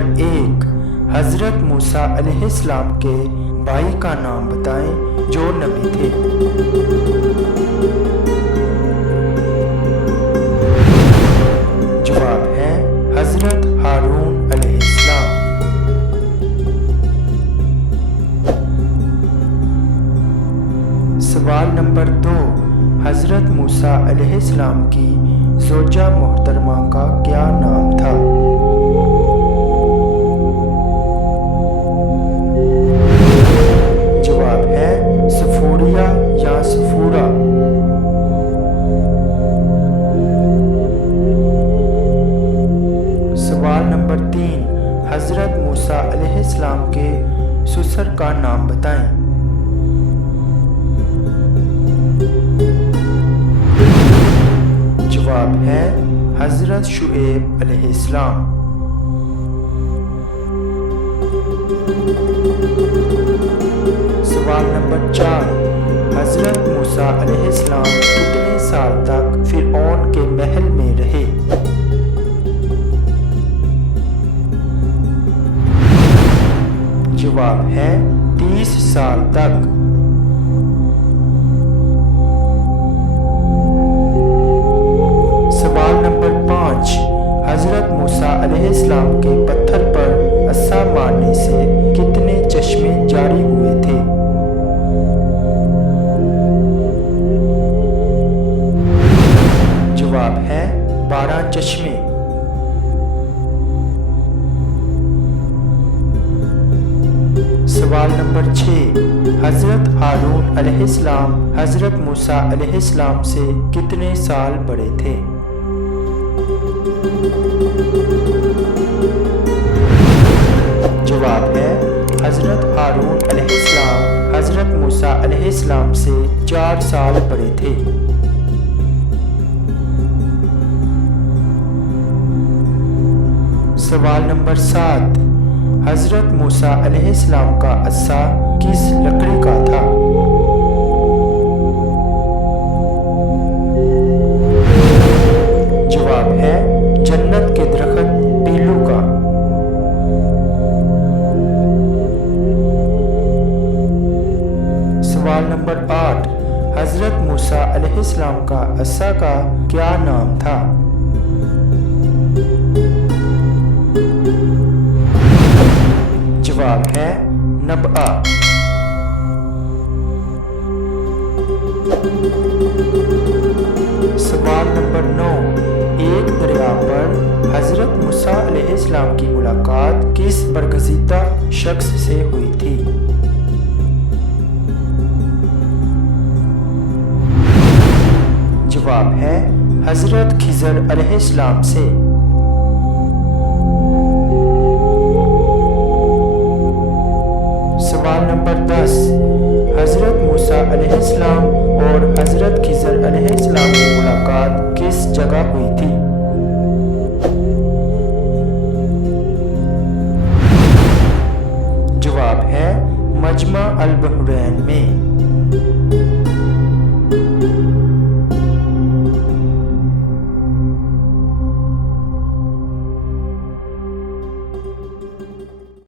Number 1, हजरत मूसा अलैहिस्सलाम के भाई का नाम बताएं जो नबी थे। जवाब है हजरत हारून अलैहिस्सलाम। सवाल नंबर 2, हजरत मूसा अलैहिस्सलाम की ज़ौजा मोहतरमा का क्या नाम था? जवाब है सफूरिया या सफूरा। सवाल नंबर 3, हजरत मूसा अलैहिस्सलाम के ससुर का नाम बताएं। जवाब है हजरत शुएब अलैहिस्सलाम। सवाल नंबर 4, हजरत मूसा अलैहिस्सलाम कितने साल तक फिरऔन के महल में रहे? जवाब है 30 साल तक। सवाल नंबर 5, हजरत मूसा अलैहिस्सलाम के पत्थर पर अस्सा मारने से कितने चश्मे जारी हुए थे? जवाब है 12 चश्मे। सवाल नंबर 6, हजरत हारून अलैहिस्सलाम हजरत मूसा अलैहिस्सलाम से कितने साल बड़े थे? जवाब है हजरत हारून अलैहिस्सलाम हजरत मूसा अलैहिस्सलाम से 4 साल बड़े थे। सवाल नंबर 7, हजरत मूसा अलैहिस्सलाम का अस्सा किस लकड़ी का था? जवाब है जन्नत के दरख्त पीलू का। सवाल नंबर 8, हजरत मूसा अलैहिस्सलाम का अस्सा का क्या नाम था? जवाब है नबआ। सवाल नंबर 9, एक दरिया पर हजरत मूसा अलैहिस्सलाम की मुलाकात किस बरगज़ीदा शख्स से हुई थी? जवाब है हजरत खिज़र अलैहिस्सलाम से।